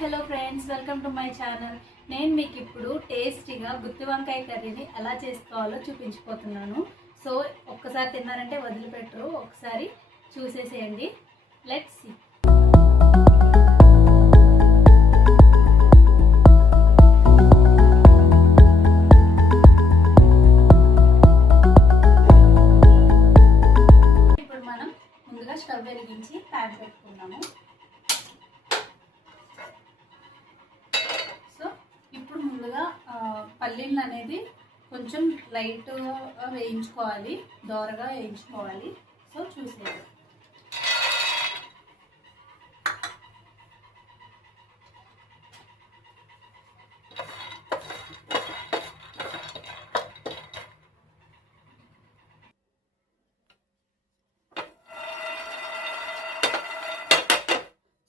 Hello friends, welcome to my channel. నేను మీకు ఇప్పుడు టేస్టీగా గుత్తి వంకాయ కర్రీని ఎలా చేసుకోవాలో చూపించిపోతున్నాను. సో ఒక్కసారి తిన్నారంటే వదిలిపెట్టరు, ఒకసారి చూసేసేయండి. Let's see. ఇప్పుడు మనం ముందుగా స్టవ్ వెలిగించి ప్యాన్ పెట్టుకున్నాము. ముందుగా పల్లీలు అనేది కొంచెం లైట్గా వేయించుకోవాలి, దోరగా వేయించుకోవాలి. సో చూసేది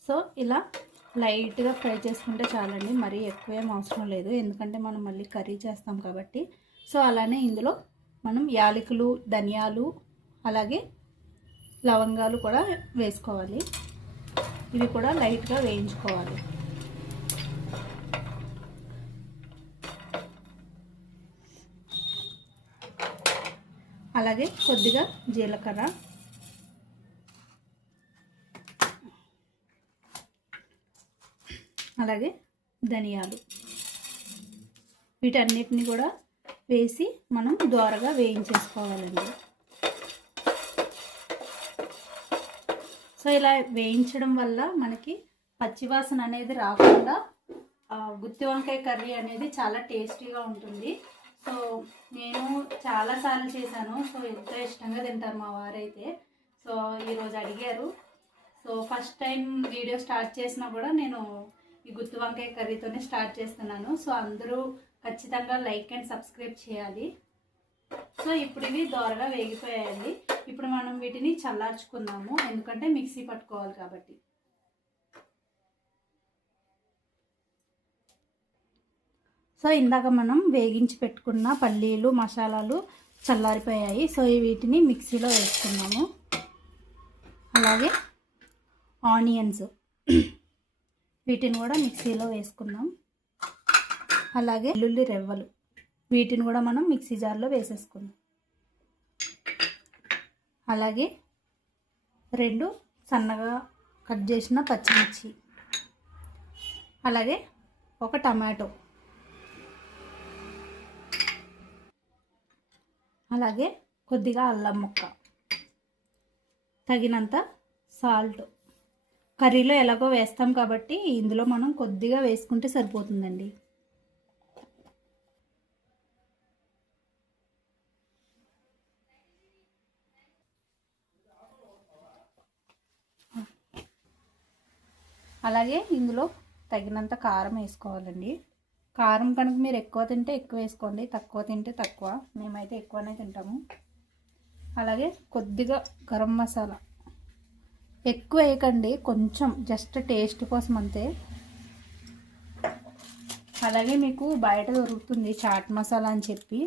సో ఇలా లైట్గా ఫ్రై చేసుకుంటే చాలండి, మరీ ఎక్కువ ఏం అవసరం లేదు, ఎందుకంటే మనం మళ్ళీ కర్రీ చేస్తాం కాబట్టి. సో అలానే ఇందులో మనం యాలకులు, ధనియాలు, అలాగే లవంగాలు కూడా వేసుకోవాలి. ఇవి కూడా లైట్గా వేయించుకోవాలి. అలాగే కొద్దిగా జీలకర్ర, అలాగే ధనియాలు, వీటన్నిటిని కూడా వేసి మనం దోరగా వేయించేసుకోవాలండి. సో ఇలా వేయించడం వల్ల మనకి పచ్చివాసన అనేది రాకుండా గుత్తి వంకాయ కర్రీ అనేది చాలా టేస్టీగా ఉంటుంది. సో నేను చాలాసార్లు చేశాను. సో ఎంతో ఇష్టంగా తింటారు మా వారైతే. సో ఈరోజు అడిగారు. So first time video start చేసినా కూడా నేను ఈ గుత్తి వంకాయ కర్రీతోనే స్టార్ట్ చేస్తున్నాను. సో అందరూ ఖచ్చితంగా లైక్ అండ్ సబ్స్క్రైబ్ చేయాలి. సో ఇప్పుడు ఇవి దోరగా వేగిపోయాయండి. ఇప్పుడు మనం వీటిని చల్లార్చుకుందాము, ఎందుకంటే మిక్సీ పట్టుకోవాలి కాబట్టి. సో ఇందాక మనం వేగించి పెట్టుకున్న పల్లీలు, మసాలాలు చల్లారిపోయాయి. సో వీటిని మిక్సీలో వేసుకున్నాము. అలాగే ఆనియన్స్, వీటిని కూడా మిక్సీలో వేసుకున్నాం. అలాగే వెల్లుల్లి రెవ్వలు, వీటిని కూడా మనం మిక్సీ జార్లో వేసేసుకున్నాం. అలాగే 2 సన్నగా కట్ చేసిన పచ్చిమిర్చి, అలాగే 1 టమాటో, అలాగే కొద్దిగా అల్లం ముక్క, తగినంత సాల్ట్. కర్రీలో ఎలాగో వేస్తాం కాబట్టి ఇందులో మనం కొద్దిగా వేసుకుంటే సరిపోతుందండి. అలాగే ఇందులో తగినంత కారం వేసుకోవాలండి. కారం కనుక మీరు ఎక్కువ తింటే ఎక్కువ వేసుకోండి, తక్కువ తింటే తక్కువ. మేమైతే ఎక్కువనే తింటాము. అలాగే కొద్దిగా గరం మసాలా, ఎక్కువ వేయకండి, కొంచెం జస్ట్ టేస్ట్ కోసం అంతే. అలాగే మీకు బయట దొరుకుతుంది చాట్ మసాలా అని చెప్పి,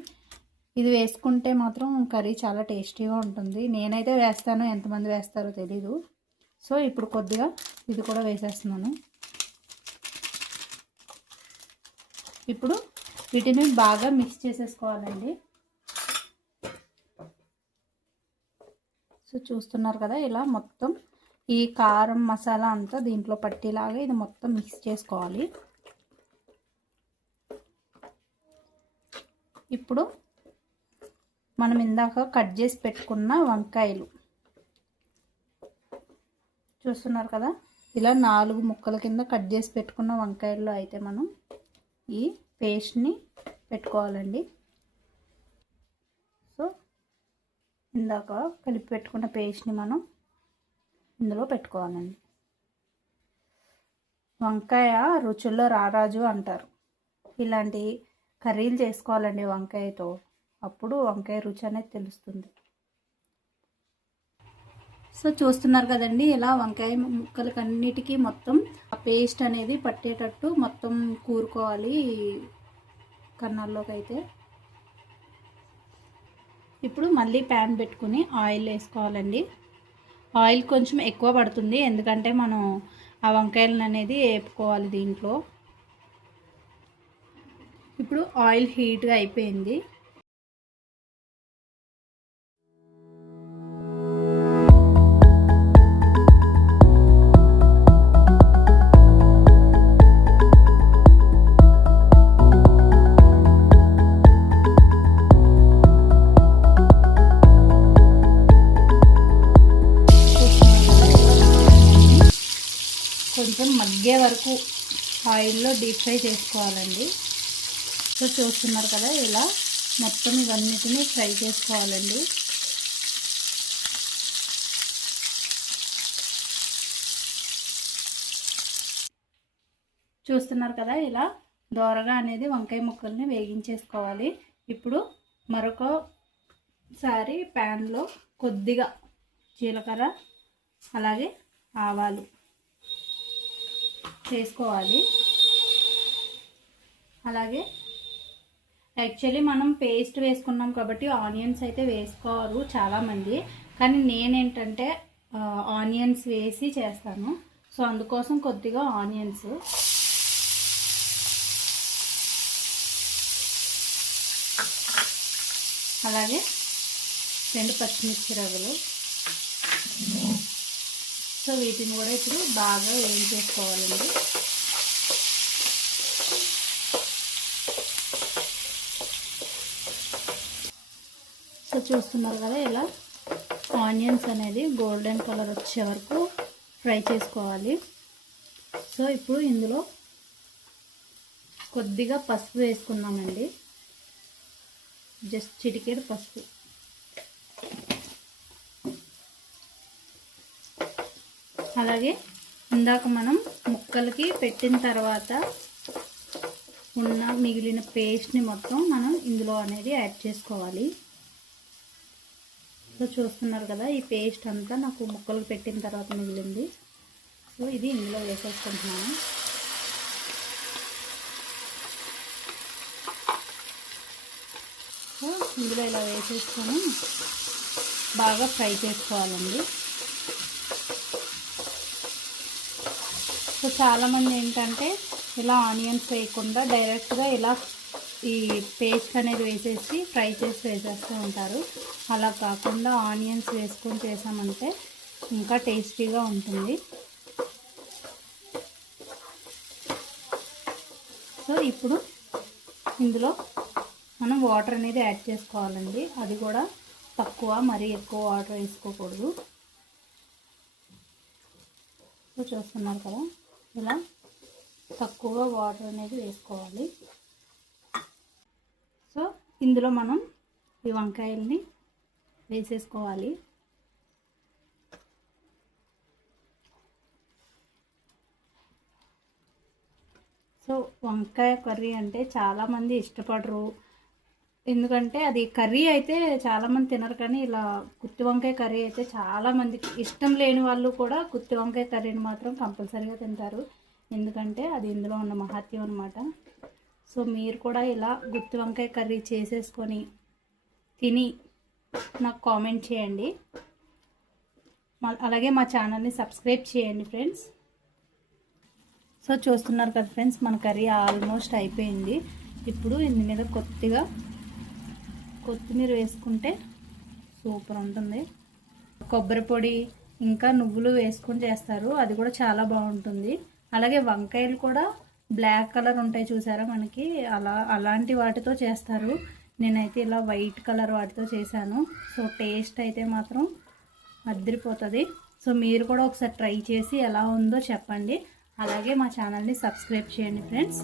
ఇది వేసుకుంటే మాత్రం కర్రీ చాలా టేస్టీగా ఉంటుంది. నేనైతే వేస్తాను, ఎంతమంది వేస్తారో తెలీదు. సో ఇప్పుడు కొద్దిగా ఇది కూడా వేసేస్తున్నాను. ఇప్పుడు వీటిని బాగా మిక్స్ చేసేసుకోవాలండి. సో చూస్తున్నారు కదా, ఇలా మొత్తం ఈ కారం మసాలా అంతా దీంట్లో పట్టేలాగా ఇది మొత్తం మిక్స్ చేసుకోవాలి. ఇప్పుడు మనం ఇందాక కట్ చేసి పెట్టుకున్న వంకాయలు చూస్తున్నారు కదా, ఇలా 4 ముక్కల కింద కట్ చేసి పెట్టుకున్న వంకాయల్లో అయితే మనం ఈ పేస్ట్ని పెట్టుకోవాలండి. సో ఇందాక కలిపి పెట్టుకున్న పేస్ట్ని మనం ఇందులో పెట్టుకోవాలండి. వంకాయ రుచుల్లో రారాజు అంటారు. ఇలాంటి కర్రీలు చేసుకోవాలండి వంకాయతో, అప్పుడు వంకాయ రుచి అనేది తెలుస్తుంది. సో చూస్తున్నారు కదండి, ఇలా వంకాయ ముక్కలకన్నిటికీ మొత్తం ఆ పేస్ట్ అనేది పట్టేటట్టు మొత్తం కూరుకోవాలి కన్నాల్లోకి అయితే. ఇప్పుడు మళ్ళీ ప్యాన్ పెట్టుకుని ఆయిల్ వేసుకోవాలండి. ఆయిల్ కొంచెం ఎక్కువ పడుతుంది, ఎందుకంటే మనం ఆ వంకాయలను అనేది వేపుకోవాలి దీంట్లో. ఇప్పుడు ఆయిల్ హీట్గా అయిపోయింది. కొంచెం మగ్గే వరకు ఆయిల్లో డీప్ ఫ్రై చేసుకోవాలండి. సో చూస్తున్నారు కదా, ఇలా మొత్తం ఇవన్నిటిని ఫ్రై చేసుకోవాలండి. చూస్తున్నారు కదా, ఇలా దోరగా అనేది వంకాయ ముక్కల్ని వేగించేసుకోవాలి. ఇప్పుడు మరొకసారి ప్యాన్లో కొద్దిగా జీలకర్ర అలాగే ఆవాలు వేసుకోవాలి. అలాగే యాక్చువల్లీ మనం పేస్ట్ వేసుకున్నాం కాబట్టి ఆనియన్స్ అయితే వేసుకోరు చాలామంది, కానీ నేనేంటంటే ఆనియన్స్ వేసి చేస్తాను. సో అందుకోసం కొద్దిగా ఆనియన్స్, అలాగే 2 పచ్చిమిర్చి రవ్వలు. సో వీటిని కూడా ఇప్పుడు బాగా వేయించేసుకోవాలండి. సో చూస్తున్నారు కదా, ఇలా ఆనియన్స్ అనేది గోల్డెన్ కలర్ వచ్చే వరకు ఫ్రై చేసుకోవాలి. సో ఇప్పుడు ఇందులో కొద్దిగా పసుపు వేసుకున్నామండి, జస్ట్ చిటికెడు పసుపు. అలాగే ఇందాక మనం ముక్కలకి పెట్టిన తర్వాత ఉన్న మిగిలిన పేస్ట్ని మొత్తం మనం ఇందులో అనేది యాడ్ చేసుకోవాలి. సో చూస్తున్నారు కదా, ఈ పేస్ట్ అంతా నాకు ముక్కలు పెట్టిన తర్వాత మిగిలింది. సో ఇది ఇందులో వేసేసుకుంటున్నాను. సో ఇందులో ఇలా వేసేసుకొని బాగా ఫ్రై చేసుకోవాలండి. సో చాలామంది ఏంటంటే ఇలా ఆనియన్స్ వేయకుండా డైరెక్ట్గా ఇలా ఈ పేస్ట్ అనేది వేసేసి ఫ్రై చేసి వేసేస్తూ ఉంటారు. అలా కాకుండా ఆనియన్స్ వేసుకొని చేసామంటే ఇంకా టేస్టీగా ఉంటుంది. సో ఇప్పుడు ఇందులో మనం వాటర్ అనేది యాడ్ చేసుకోవాలండి. అది కూడా తక్కువ, మరీ ఎక్కువ వాటర్ వేసుకోకూడదు. సో చూస్తున్నారు కదా, ఇలా తక్కువగా వాటర్ అనేది వేసుకోవాలి. సో ఇందులో మనం ఈ వంకాయల్ని వేసేసుకోవాలి. సో వంకాయ కర్రీ అంటే చాలామంది ఇష్టపడరు, ఎందుకంటే అది కర్రీ అయితే చాలామంది తినరు, కానీ ఇలా గుత్తి వంకాయ కర్రీ అయితే చాలామందికి ఇష్టం లేని వాళ్ళు కూడా గుత్తి వంకాయ కర్రీని మాత్రం కంపల్సరీగా తింటారు, ఎందుకంటే అది ఇందులో ఉన్న మహత్యం అన్నమాట. సో మీరు కూడా ఇలా గుత్తి వంకాయ కర్రీ చేసేసుకొని తిని నాకు కామెంట్ చేయండి. అలాగే మా ఛానల్ని సబ్స్క్రైబ్ చేయండి ఫ్రెండ్స్. సో చూస్తున్నారు కదా ఫ్రెండ్స్, మన కర్రీ ఆల్మోస్ట్ అయిపోయింది. ఇప్పుడు ఇందు మీద కొద్దిగా కొత్తిమీర వేసుకుంటే సూపర్ ఉంటుంది. కొబ్బరి పొడి ఇంకా నువ్వులు వేసుకొని చేస్తారు, అది కూడా చాలా బాగుంటుంది. అలాగే వంకాయలు కూడా బ్లాక్ కలర్ ఉంటాయి చూసారా మనకి, అలాంటి వాటితో చేస్తారు. నేనైతే ఇలా వైట్ కలర్ వాటితో చేశాను. సో టేస్ట్ అయితే మాత్రం అదిరిపోతుంది. సో మీరు కూడా ఒకసారి ట్రై చేసి ఎలా ఉందో చెప్పండి. అలాగే మా ఛానల్ని సబ్స్క్రైబ్ చేయండి ఫ్రెండ్స్.